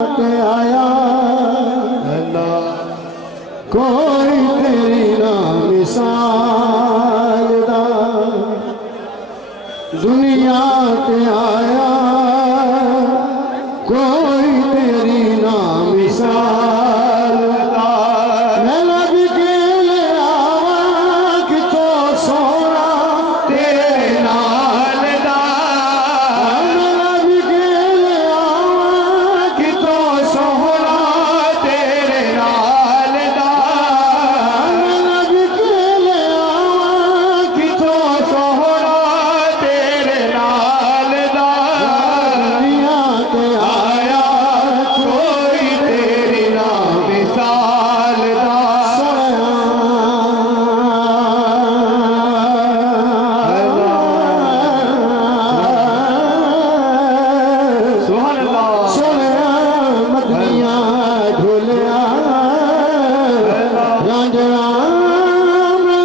आया कोई तेरी ना मिसाल दा दुनिया ते आया कोई तेरी ना मिसाल दा मैं लब के ले आवा कि तो सोना तेरे नाल दा मैं लब के ले आवा कि तो सोना तेरे नाल दा मैं लब के ले आवा कि तो सोना तेरे नाल दा दुनिया ते आया कोई तेरी ना मिसाल दा सुभान अल्लाह सोनिया मदनिया ढोलिया रांझा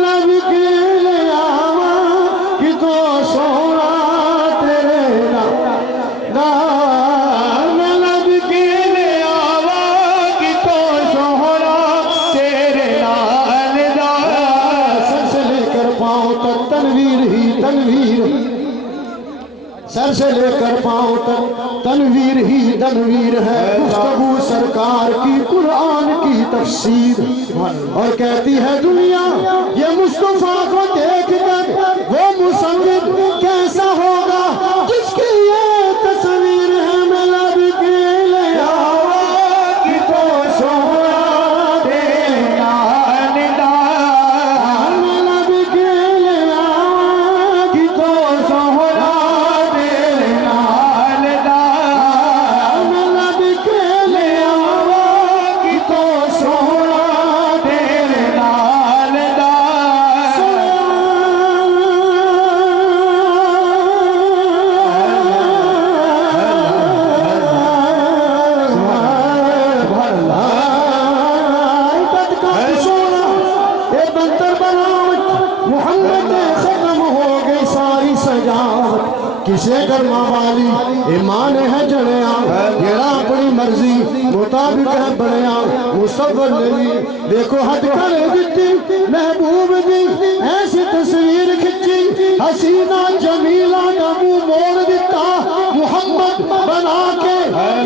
लब के ले आवा कि तो सोना तेरे नाल मैं लब के ले आवा कि तो सोना तेरे नाल दा सर से लेकर पाँव तक तनवीर ही तनवीर सर से लेकर पाँव तक तनवीर ही तनवीर है गुफ्तगू सरकार की कुरान की तफसीर और कहती है दुनिया ये मुस्तफा को देख कर वो मुसव्विर कैसा होगा जिसकी ये तस्वीर है मैं लब के ले आवा कि तो सोना तेरे नाल दा मैं लब के ले आवा कि तो सोना तेरे नाल दा मैं लब के ले आवा कि तो सोना तेरे नाल दा किसे कर्मा वाली ईमान है जड़िया जेड़ा अपनी मर्जी मुताबिक है बनया मुसव्वर ने भी देखो हद कर दी महबूब दी ऐसी तस्वीर खिंची हसीना जमीला का मुंह मोड़ दिता मुहम्मद बना के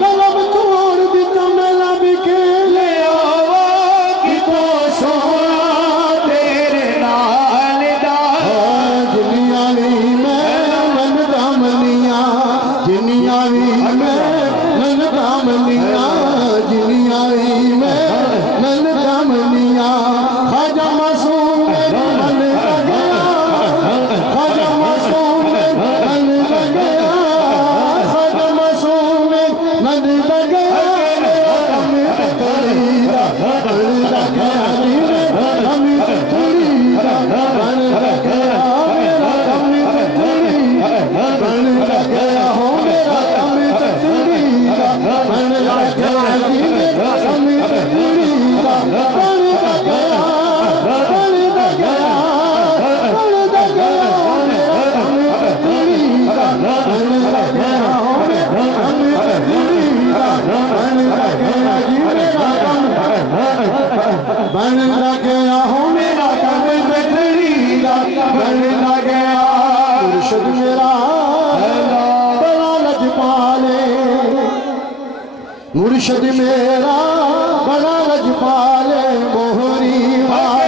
कलम तोड़ दिता मैं लब के ले आवा कि तो सोना तेरे नाल दा दुनिया वी मैं मन दामनिया दुनिया वी मैं मन दामनिया दुनिया वी मैं मन दामनिया ख्वाजा मासूम मेरे मन गया ख्वाजा मासूम मन गया ख्वाजा मासूम मन गया हम तकरीदा बन गया हम तकरीदा बन गया मेरा हम तकरीदा बन गया हो मेरा हम तकरीदा बन गया मेरा हम तकरीदा बन गया बन गया बन गया मेरा हम तकरीदा बन गया हो मेरा हम तकरीदा बन गया जी मेरा हम बन गया हो मेरा हम तकरीदा बन गया मुर्शिद मेरा बड़ा लजपाले मुर्शिद मेरा बड़ा लजपाले मोहरी वाला